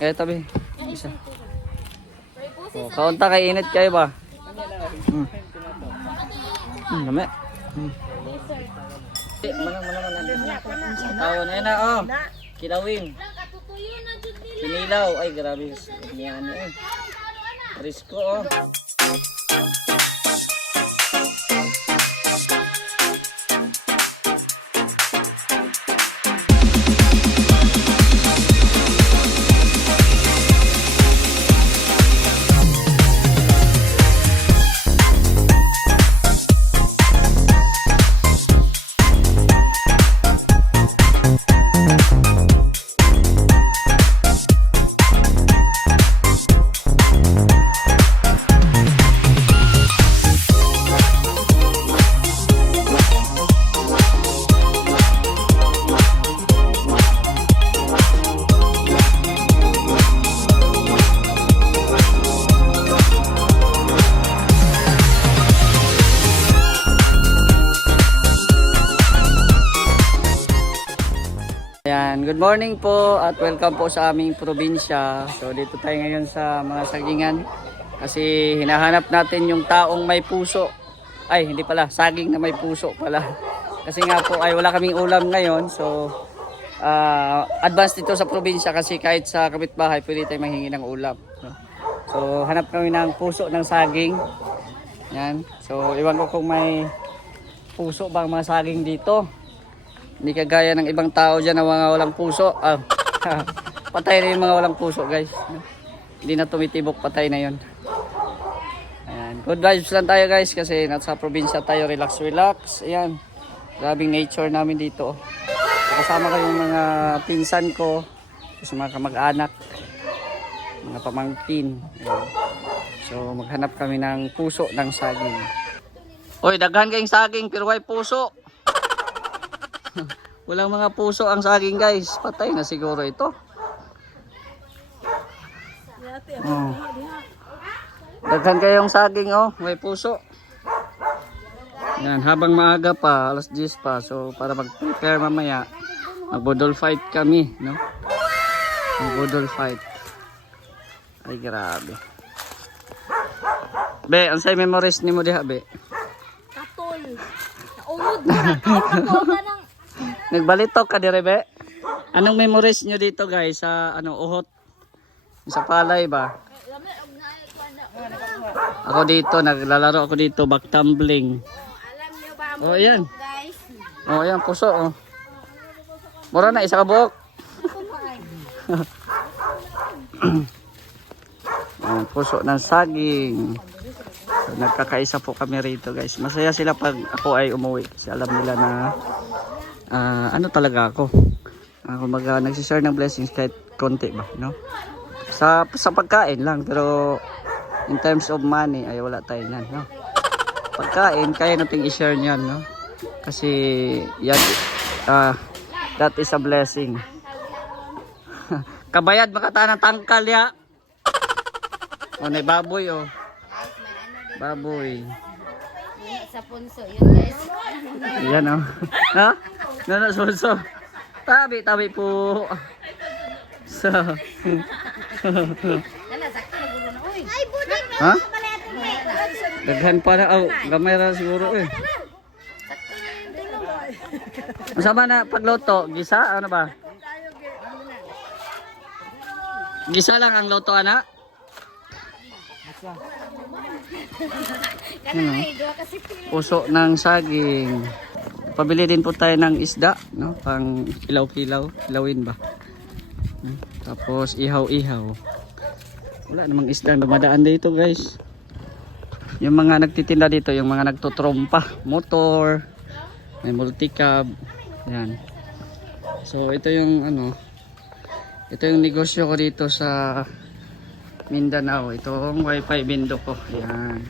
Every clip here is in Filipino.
Kaya tabi. Isa. Oh, kaunta kay init kayo ba? Dami. Tawo na yun na, oh. Kilawin. Kinilaw. Ay, grabe. Yan eh. Risko, oh. Ayan, good morning po at welcome po sa aming probinsya. So dito tayo ngayon sa mga sagingan kasi hinahanap natin yung taong may puso. Ay, hindi pala, saging na may puso pala. Kasi nga po ay wala kaming ulam ngayon. So advance dito sa probinsya kasi kahit sa kapitbahay pwede tayo manghingi ng ulam. So hanap kami ng puso ng saging. Yan. So iwan ko kung may puso ba ang mga saging dito. Hindi kagaya ng ibang tao dyan na mga walang puso. Patay na yung mga walang puso, guys. Hindi na tumitibok, patay na yun. Ayan. Good vibes lang tayo, guys, kasi nasa probinsya tayo. Relax, relax. Ayan. Grabing nature namin dito. Kasama ko yung mga pinsan ko, kasi mga kamag-anak, mga pamangkin. Ayan. So maghanap kami ng puso ng saging. Hoy, daghan kayong saging pero may puso. Walang mga puso ang saging, guys. Patay na siguro ito. Oh. Daghan kayong saging, oh. May puso. Yan, habang maaga pa, alas 10 pa. So para mag-prepare mamaya, magbudol fight kami, no? Magbudol fight. Ay, grabe. Be, ang say memories ni mo diha, be? Katol. Naumod mo na. Kaon ka ng... Nagbalitok ka dire, be? Anong memories nyo dito, guys? Sa ano, Uhot? Sa palay ba? Ako dito, naglalaro ako dito, back tumbling. Alam nyo ba ang Oh, ayan. guys? Oh, ayan, puso, oh. Mura na, isa ka buhok. Ayan, puso ng saging. So, nagkakaisa po kami rito, guys. Masaya sila pag ako ay umuwi. Kasi alam nila na ano talaga ako. Kumbaga nagsishare ng blessings kahit konti ba, no? Sa pagkain lang, pero in terms of money ay wala tayo niyan, no? Pagkain kaya nating i-share niyan, no? Kasi yan that is a blessing. Kabayad makata ng tangkal ya. Oh, may baboy, oh. Baboy. Sa punso yun, guys. Yan, oh. Ha? Nanasunso. Tabi po. So. Nalasakto na gulo na. Uy! Ay, budik! Ha? Daghan pa na. Oh, gamay ra siguro, eh. Masama na pagluto. Gisa? Ano ba? Gisa lang ang luto, anak? Ano? Puso ng saging. Pabili din po tayo ng isda, no? Pang kilaw-kilaw, kilawin ba? Tapos ihaw-ihaw. Wala namang isda dumadaan dito, guys. Yung mga nagtitinda dito, yung mga nagtutrompa, motor, may multicab, yan. So ito yung ano, ito yung negosyo ko dito sa Mindanao. Itong wifi bindo ko. Yan.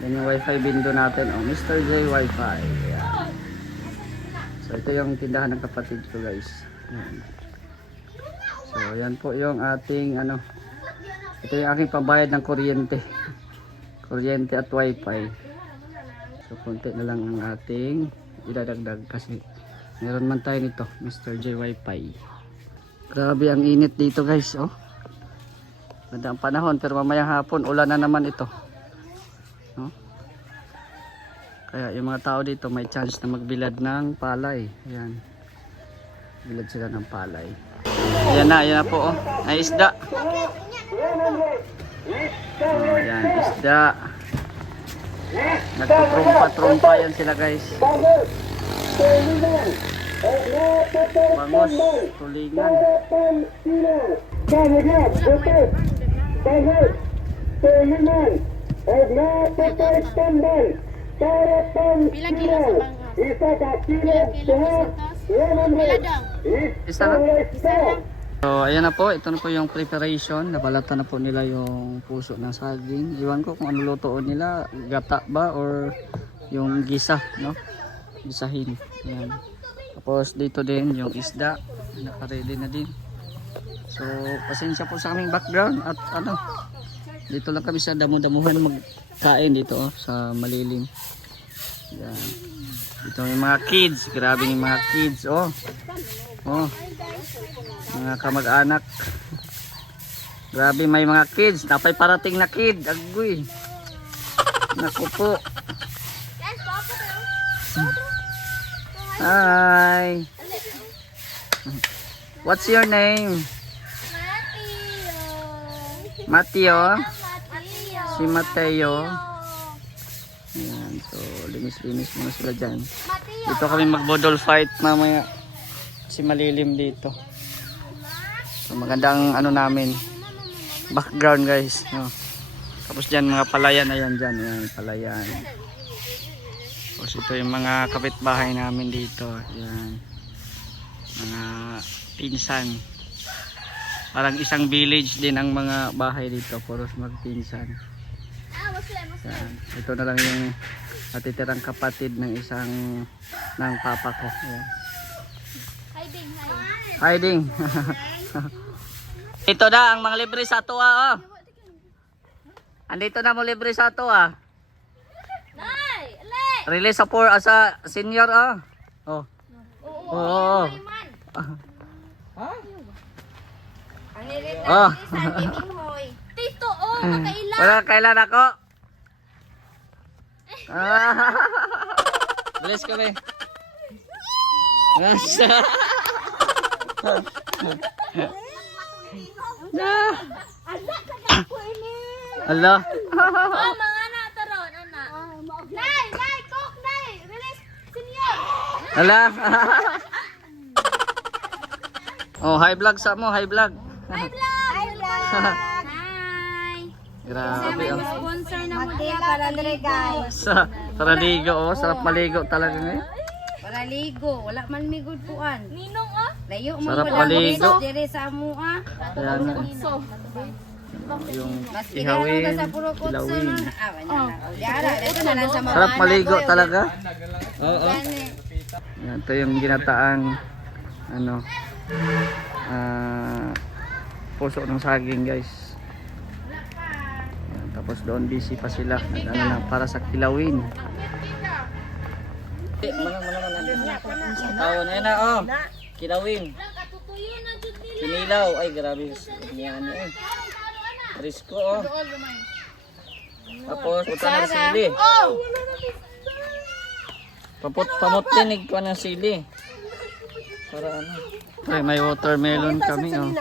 Yan yung wifi bindo natin. Oh, Mr. J Wifi. Yan. So ito yung tindahan ng kapatid ko, guys. Yan. So yan po yung ating ano. Ito yung aking pambayad ng kuryente. Kuryente at wifi. So konti na lang ang ating idadagdag kasi meron man tayo nito, Mr. J Wifi. Grabe ang init dito, guys, oh. Ganda ang panahon pero mamayang hapon ulan na naman ito. No? Kaya yung mga tao dito may chance na magbilad ng palay. Ayan. Bilad sila ng palay. Ayan na po. Oh. Ay isda. Oh, ayan, isda. Nagtutrumpa-trumpa yan sila guys. Bangos, tulingan. Bilang kilo sa bangka? Bilang kilo sa tos? Isa lang. So ayan na po, ito na po yung preparation. Nabalatan na po nila yung puso ng saging. Iwan ko kung ano lutoon nila, gata ba or yung gisa, no? Gisahin. Ayan. Tapos dito din yung isda, naka-ready na din. So pasensya po sa aming background at ano, dito lang kami sa damo-damuhan magkain dito oh, sa malilim. Ayan. Dito yung mga kids, grabe yung mga kids oh. Oh. Mga kamag-anak. Grabe may mga kids, napay parating na kid, agoy. Naku po. Hi. What's your name? Mateo. Si Mateo. Ayan, so linis-linis muna sila dyan. Dito kami magbodol fight mamaya. Si malilim dito. So magandang ano namin background guys. No. Tapos dyan mga palayan, ayan dyan. Ayan, palayan. Tapos ito yung mga kapitbahay namin dito. Ayan. Mga pinsan. Parang isang village din ang mga bahay dito. Puros magpinsan. Ayan. Ito na lang yung natitirang kapatid ng isang ng papa ko. Ayan. Hiding. Ito na ang mga libre sa ato oh. Andito na mo libre sa ato Release sa for asa senior oh. Oh. Oo. Oh. Tito, oh, makailan. Wala kailan ako. Bless kami. Hello. Oh, mga anak, taron, anak. Nay, nay, cook, nay. Release, senior. Hala. Oh, high vlog sa mo, high vlog. Hi, vlog. Hi, vlog. Hi. Grabe oh. Sponsor na mo diya para guys. Para ligo oh, sarap maligo talaga ngayon. Para ligo, wala man migod puan. Ninong, oh. Layo mo Sarap wala maligo. mo dire sa amua. Ayan na. So, Yung Mas ihawin, ka sa puro kutso ilawin. man. Ah, wala na. Diara, ito na lang sa mga Sarap maligo anak ko, talaga. Oo. Gani. Yan, ito yung ginataang ano puso ng saging guys. Yan, tapos doon busy pa sila ano na para sa kilawin. Tawon na na oh. Kilawin. Kinilaw ay grabe yan eh. Risko oh. Tapos punta na sili. oh. Pamot tinig ko ng sili. Para ano. Ay, may watermelon kami oh.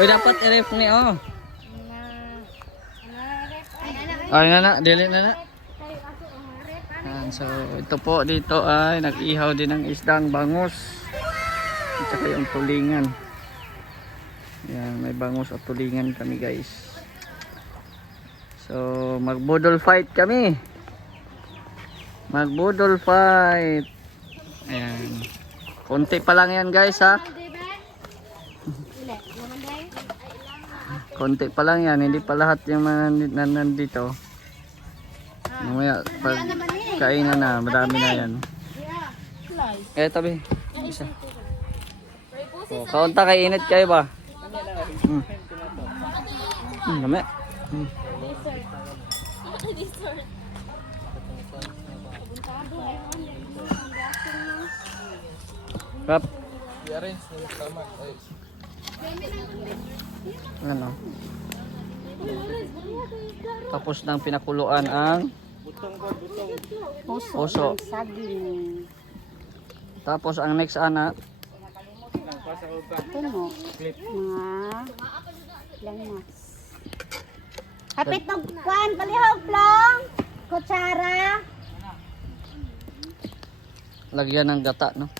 Uy, dapat i-ref ni oh. Ay na, dili na. Yan, so ito po dito ay nag-ihaw din ng isdang bangus. At saka yung tulingan. Yan, may bangus at tulingan kami guys. So magbudol fight kami. Magbudol fight. Ayan. Konti pa lang yan guys ha. Konti pa lang yan. Hindi pa lahat yung mga nandito. Mamaya pag kainan na, marami na yan. Eh tabi. Isa. Oh, kaunta kay init kayo ba? Dami. Rap. Ano? Tapos nang pinakuluan ang puso. Saging. Tapos ang next ana, Tuno. Mga lamas. Hapit ng kwan, palihog, plong. Kutsara. lagyan ng gata, no?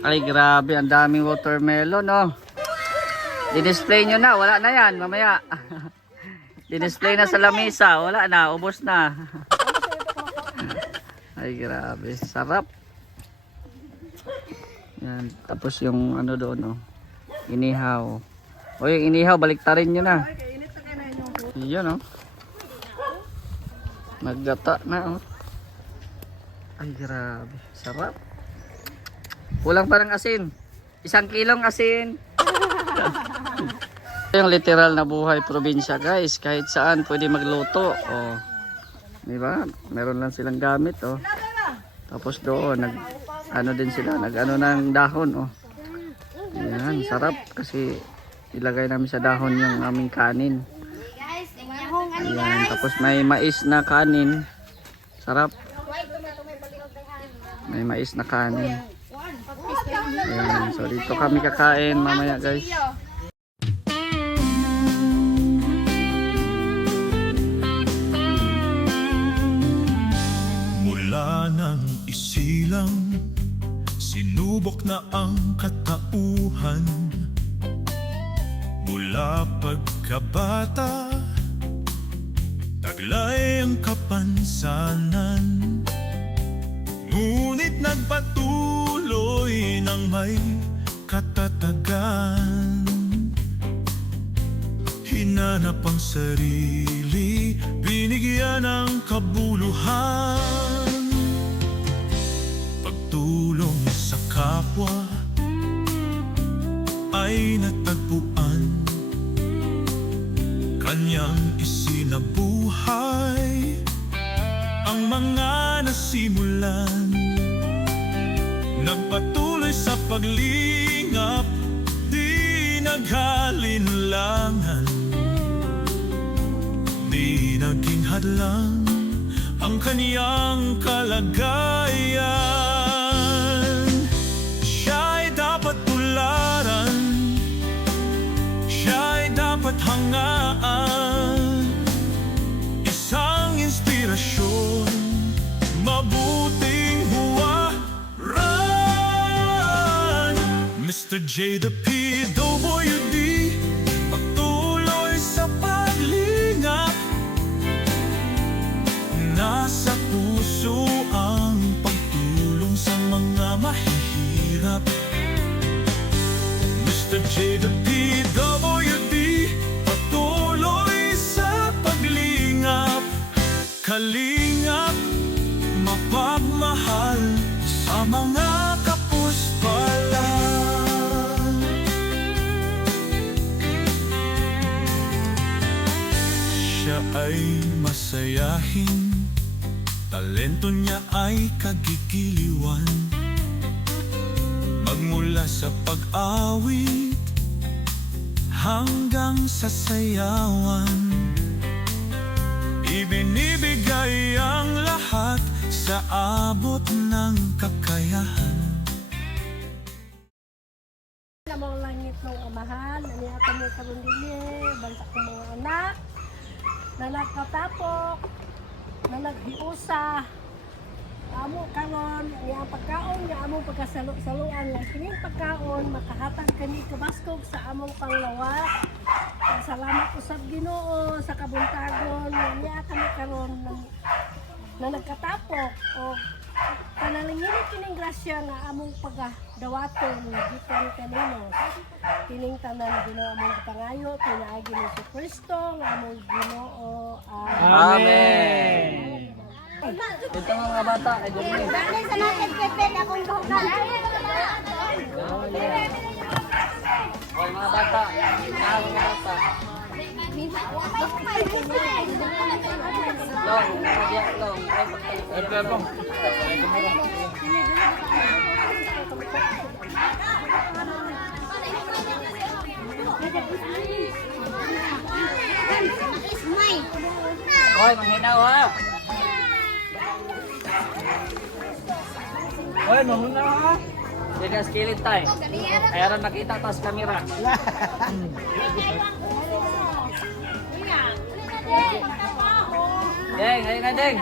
Ay, grabe, ang daming watermelon, no? Di-display nyo na, wala na yan, mamaya. Di-display na sa lamesa, wala na, ubos na. Ay, grabe, sarap. Yan, tapos yung ano doon, no? Inihaw. O, yung inihaw, baliktarin nyo na. Yun, no? Naggata na, oh. Ay, grabe, sarap. Kulang pa ng asin. 1 kilong asin. Yung literal na buhay probinsya, guys. Kahit saan pwede magluto. Oh. Di ba? Meron lang silang gamit, oh. Tapos doon ano din sila, nag-ano ng dahon, oh. Ayan, sarap kasi ilagay namin sa dahon yung aming kanin. Ayan, tapos may mais na kanin. Sarap. May mais na kanin. Ayan, so dito kami kakain mamaya, guys. Mula nang isilang, sinubok na ang katauhan. Mula pagkabata, taglay ang kapansanan. Ngunit nagpatuloy ng may katatagan. Hinanap ang sarili, binigyan ng kabuluhan. Pagtulong sa kapwa ay natagpuan. Kanyang isinabuhay ang mga nasimulan. Nagpatuloy sa paglingap, di naghalinlangan. Di naging hadlang ang kaniyang kalagayan. Siya'y dapat tularan, siya'y dapat hangaan. Isang inspirasyon, mabuting huwaran. Mr. J, the PWD, patuloy sa paglingap. Nasa puso ang pagtulong sa mga mahihirap. Mr. J, the PWD, patuloy sa paglingap. Kalingap, mapagmahal sa mga kapuspalan. Siya ay masayahin, talento niya ay kagigiliwan. Magmula sa pag-awit hanggang sa sayawan, ibinibigay ang lahat sa abot ng kakayahan. Namang langit ng amahan, aniata mo karundili, bansa kong mga anak, na nagkatapok, na naghiusa, amo karon niya pagkaon niya among pagkasalo-saluan ng kining pagkaon makahatag kani kabaskog sa among panglawas. Salamat usab Ginoo sa kabuntagon niya kami karon na nagkatapok o panalingin kining grasya nga among pagadawaton gikan kanino kining tanan Ginoo among gipangayo pinaagi ni Kristo nga among Ginoo. Amen. Ito mga bata, ay dumi. Dali sa natin pipit akong duhugan. Hoy mga bata, mga bata. Long, nagyak long. Ay, long. Hoy, manghinaw ha. Hoy, mahuna ha. Sige, skillet tayo. Kaya rin nakita tas kamera. Deng, ayun na deng.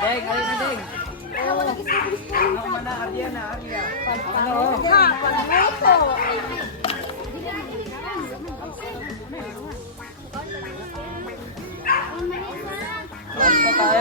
Deng, ayun na deng. Ano pa tayo?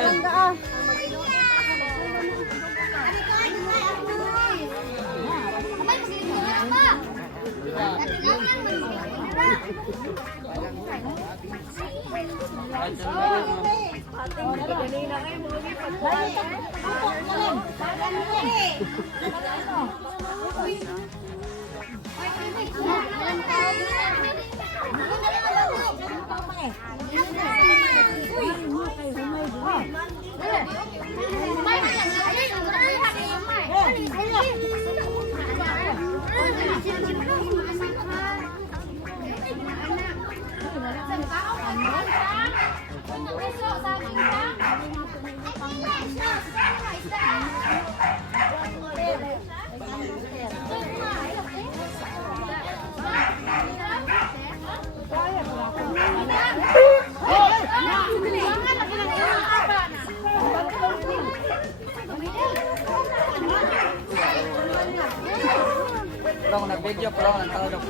Kalau nak video, kalau nak tahu dok.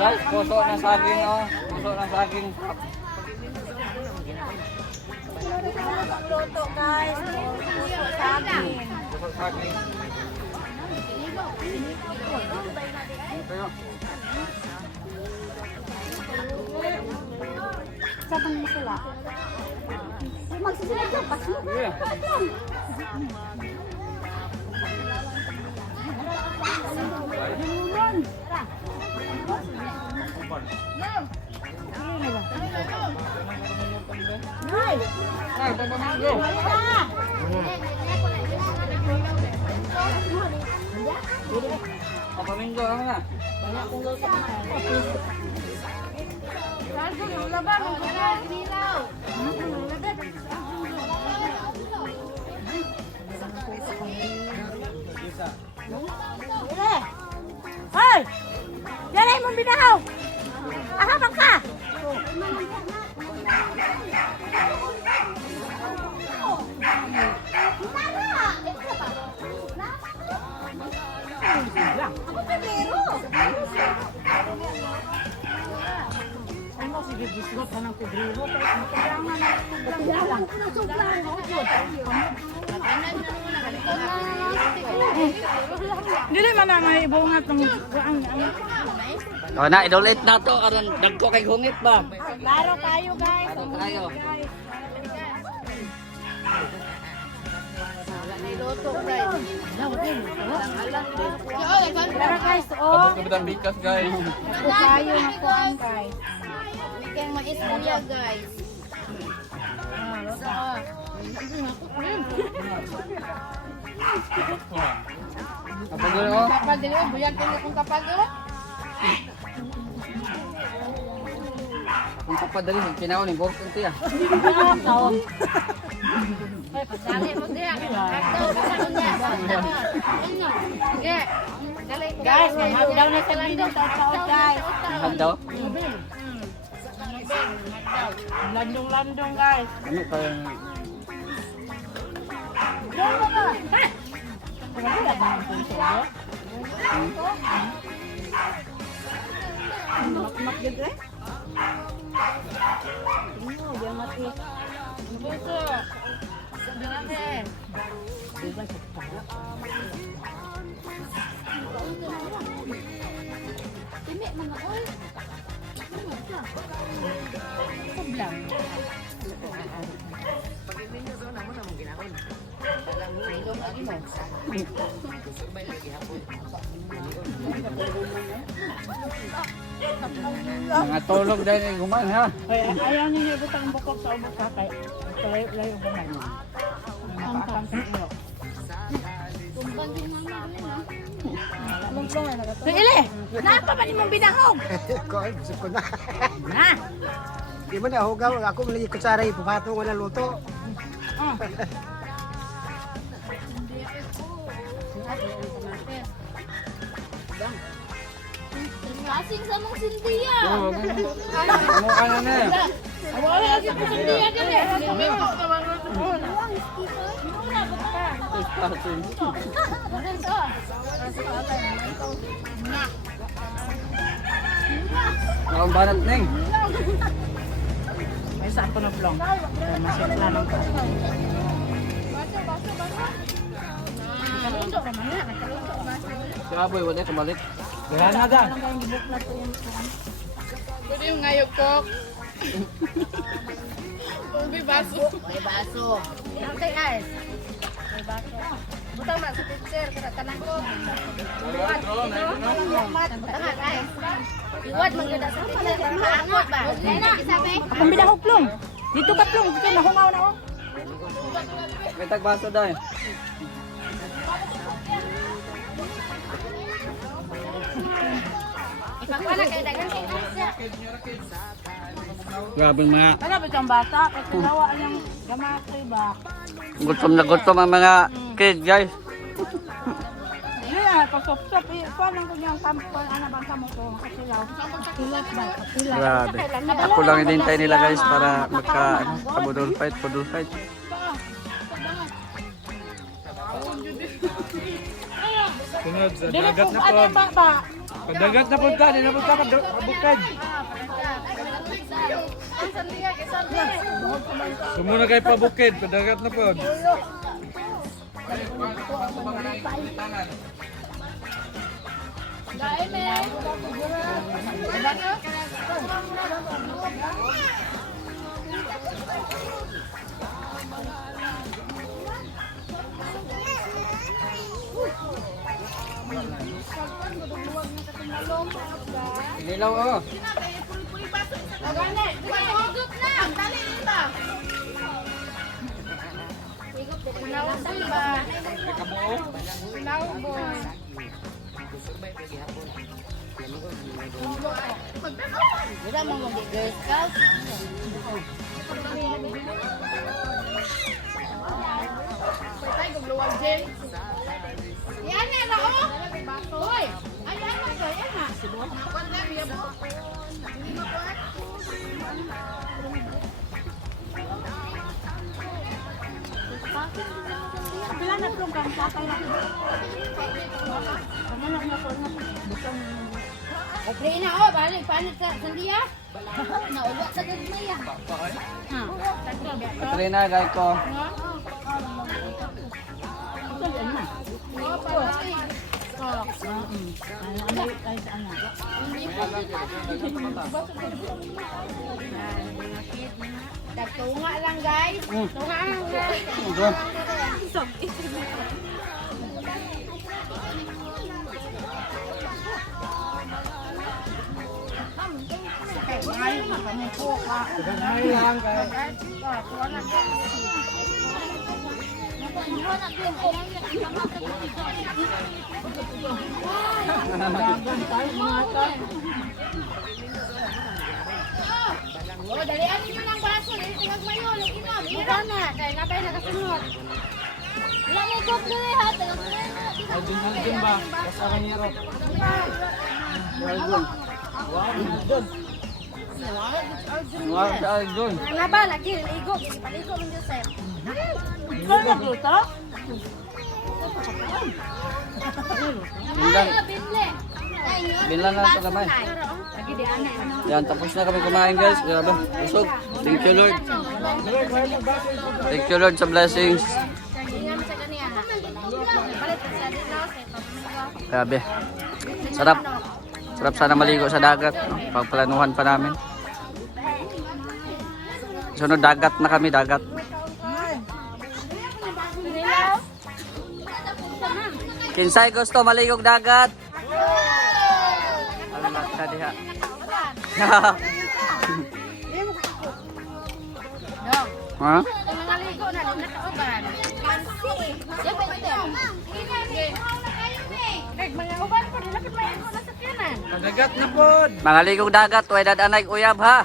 Guys, kusok ng saging oh, kusok ng saging. Luto guys. Puso sa akin. Kusok saging. Ito. Sa pang sila. Magsisilad lang. Pasunod na. Yeah. Ay, papamango. Papamango ako na. Hoy! Dali mo binahaw! Ahabang ka! Dili man na may ibungat ng Oh na, idolit na to. Aron dagko kay hungit ba? Laro kayo guys! Aron tayo. Laro guys, oh! Kebetulan bikas guys. Ako kayo na kuhan guys. Kaya mais mo niya, guys. Apa dulu oh? Kapag din mo, buyag din akong kapag oh. Kung papadali, kinaon ni Bog kunti ah. Dali mo diya. Hagdaw ka sa kunya. Sige. Dali. Guys, may hagdaw na sa bindong taot guys. Hagdaw? Landong-landong guys. Ano kayo? Mga tulog dahil ay guman ha. Ay, ayaw ninyo butang bukok sa ubos ha. Kaya layo ba na yun? Nakakang sa iyo. Ile! Napa pa ni mong binahog? Ko, gusto ko na. Na! Di mo na hugaw, ako malagi kutsara ipapato ko na luto. Kasing sa mong sindiya. Mukha na na. Wala kasi po sindiya dili. Nakang banat neng. May saan ko na vlog. Masyadla lang ko. Si Aboy, wala kabalik. Gaya na da. Pwede yung ngayog ko. May baso. May baso. Okay, guys. May baso. Butang na sa picture. Kanang ko. Iwad. Butang na, guys. Iwad, maganda sa picture. Maangot ba? Lena, isabi. Ang binahog plong. Dito ka plong. Dito nahungaw na oh. May tagbaso dahil. Ipagwala kayo dagan kay Asa. Grabe mga Ano ba itong bata? At kinawa niyang gamatri ba? gutom ang mga kids guys. Hindi na, pasop-sop. Paano ko niyang tampon? Ano bang tamo ko? Makasilaw. Silat ba? Silat. Grabe. Ako lang inintay nila guys para magka-budol fight. Sunod sa Dili ko ano ba? Padagat na punta, di na punta kabukad. Ang sandiya kay sandiya. Sumuna kay pabukid, padagat na po. Dai me. Nilaw oh. Agane, higup na. Ang dali nito. Higup din na ba? Ilaw boy. Wala mo mag Girl Scout. Patay kung luwag din. Yan na na oh. Boy. Ayan na ko, yan na. Nakon biya po. Hindi mo po. Pila na plong kang tatay na. Ano na niya ko na. Butang Okay na oh, balik palit sa sandiya. Naulo sa gagmaya. Ha. Katrina, guys ko. Oh, palay. Oh. ano ay sa ana. Hindi po Tagtunga lang guys. Tunga lang guys. Ay, kami po ka. Dagan tayo mga tan. Oh, dalian niyo ng baso. Tingag mayo. Inom. Inom na. Kaya nga tayo nakasunod. Wala mo gop dali ha. Aldun ba? Kasama niya ro. Aldun. Wow, si Aldun. Nga ba? Lagi. Igop. Paligo ng Joseph. Ikaw na dito? Binlang. Binle. Binlang na ito kamay. Lagi di ana. Yan, tapos na kami kumain guys. Grabe, busog. Thank you Lord. Thank you Lord sa blessings. Ingat sa kaniya ha. Balik sa dito. Grabe. Sarap. Sarap sana maligo sa dagat. Pagplanuhan pa namin. Sunod dagat na kami, dagat. Kinsay gusto maligog dagat? Allah ka diha. Ha? Mga ligo na rin nakauban. Mga uban pa rin lakad mayan ko na sa kanan. Padagat na pod. Mga ligog dagat, way dadanay uyab ha.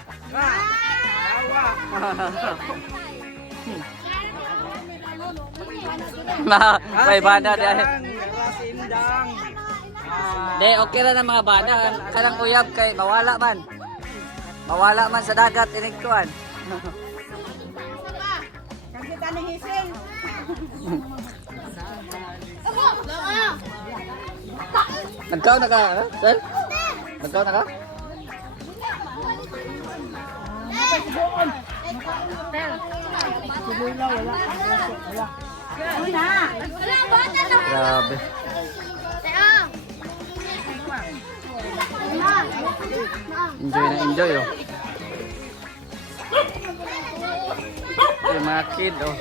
Na, may bana di. Rasindang. Di, okay na ng mga bana. Kanang uyab kay mawala man. Mawala man sa dagat, inigkuan. Kasi tanong hisin. Nagkaw na ka, ha? Sir? Nagkaw na ka? Grabe. Enjoy na enjoy, oh. Yung mga kid, oh.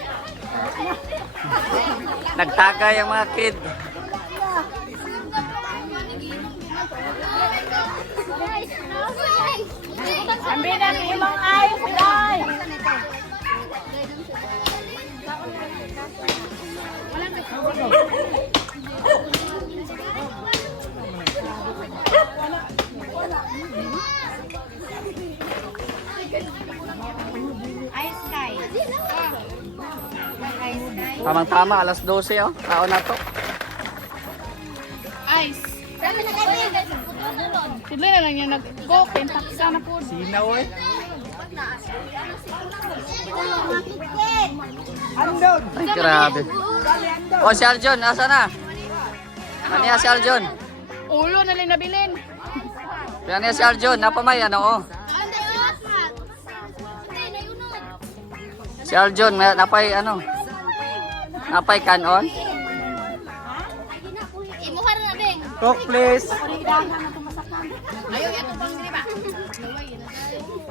Nagtagay yung mga kid. Ambi na ni imong ayos, day. Ice sky. Ice sky. Tamang-tama, alas 12, oh. Tao na to. Ice. Tudloy na lang yung nag-go. Pentaksa na po. Sinaw eh. Andon! Ay, grabe. Oh, si Aljon, asa na? Kaniya si Aljon. Ulo na lang nabilin. Kaniya si Aljon, napamay, ano, oh. Si Aljon, napay, ano? Napay kanon. Imuhar na ding. Coke please. Ayaw, yato bang di ba?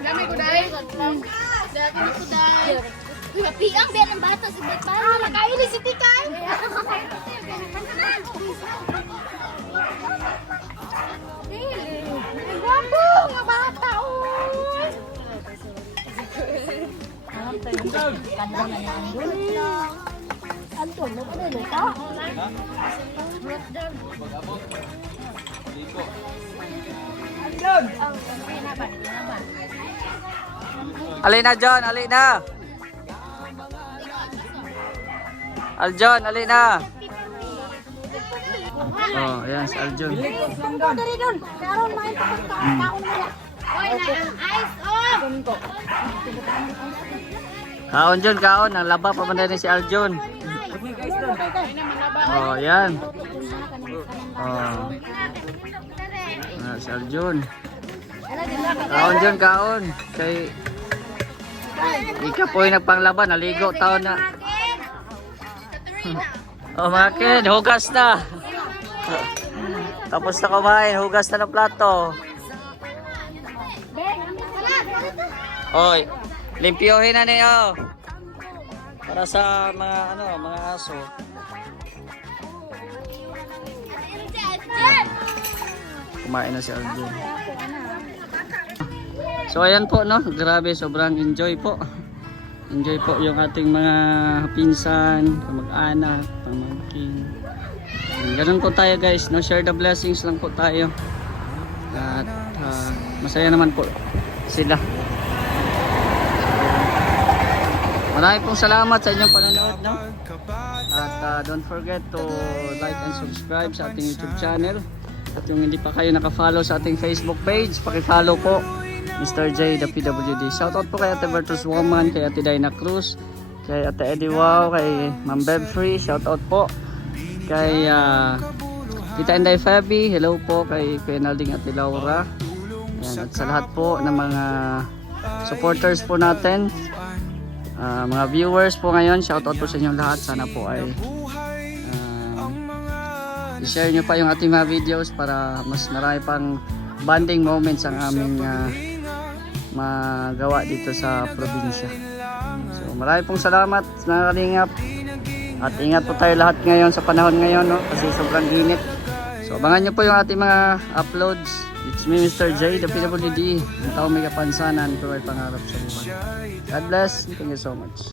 Dami ko dahil. Dami ko dahil. Piang biyan ng bata si Betty. Makaili si Tikay. Guwapo nga bata, oy. Anton, mo pa rin ito? Alina, John, alina. Aljon, alina. Oh, ayan si Aljon. Dari doon. Karon main pa kaon mo. Oy, na ang ice, oh. Kaon, John, kaon. Ang laba pa man din si Aljon. Oh, ayan. Oh. Ah, si Aljon. Kaon, John, kaon. Kay ika po yung nagpanglaban. Naligo taon na. Oh, mga kid, hugas na. Tapos na kumain, hugas na ng plato. Oy, limpyohin na niyo. Para sa mga ano, mga aso. Kumain na si Aljon. So ayan po, no, grabe, sobrang enjoy po. Enjoy po yung ating mga pinsan, kamag-anak, pamangkin. Ganun po tayo guys, no, share the blessings lang po tayo. At masaya naman po sila. Maraming pong salamat sa inyong panonood, no? At don't forget to like and subscribe sa ating YouTube channel. At yung hindi pa kayo naka-follow sa ating Facebook page, paki-follow po, Mr. J, the PWD. Shoutout po kay Ate Bertus Woman, kay Ate Dina Cruz, kay Ate Eddie Wow, kay Ma'am Beb Free. Shoutout po kay Tita Inday Fabi. Hello po kay Penalding Ate Laura. Ayan, at sa lahat po ng mga supporters po natin, mga viewers po ngayon, shoutout po sa inyong lahat. Sana po ay i-share nyo pa yung ating mga videos para mas marami pang bonding moments ang aming magawa dito sa probinsya. So marami pong salamat mga kalingap. At ingat po tayo lahat ngayon sa panahon ngayon, no? Kasi sobrang init. So abangan nyo po yung ating mga uploads. It's me, Mr. J, the PWD. Ang tao may kapansanan, pero ay pangarap sa buhay. God bless. Thank you so much.